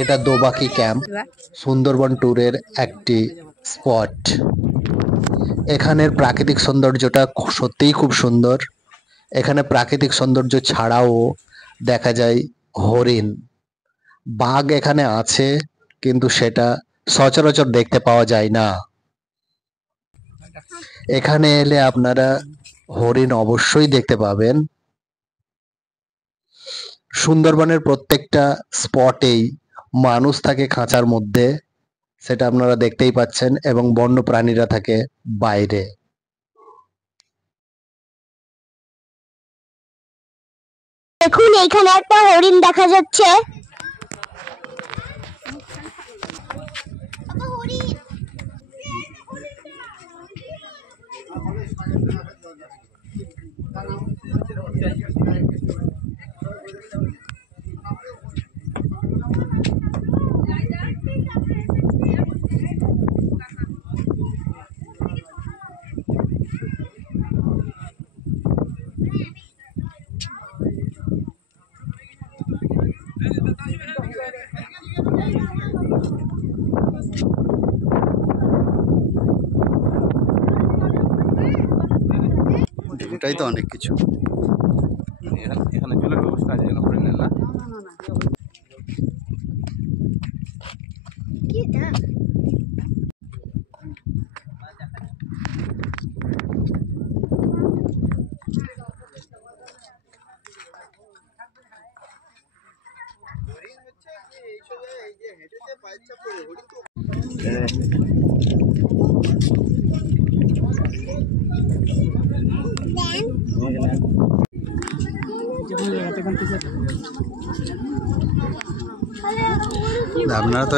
এটা দোবাকি ক্যাম্প, সুন্দরবন ট্যুরের একটি স্পট। এখানের প্রাকৃতিক সৌন্দর্যটা সত্যিই খুব সুন্দর। এখানে প্রাকৃতিক সৌন্দর্য ছাড়াও দেখা যায় হরিণ, বাঘ এখানে আছে, কিন্তু সেটা সচরাচর দেখতে পাওয়া যায় না। এখানে এলে আপনারা হরিণ অবশ্যই দেখতে পাবেন। সুন্দরবনের প্রত্যেকটা স্পটেই মানুষ থাকে খাঁচার মধ্যে, সেটা আপনারা দেখতেই পাচ্ছেন, এবং বন্য প্রাণীরা থাকে বাইরে। দেখুন এইখানে একটা হরিণ দেখা যাচ্ছে। এটাই তো অনেক কিছু। এখানে জলের ব্যবস্থা আছে যেন করে নেন না। আপনারা তো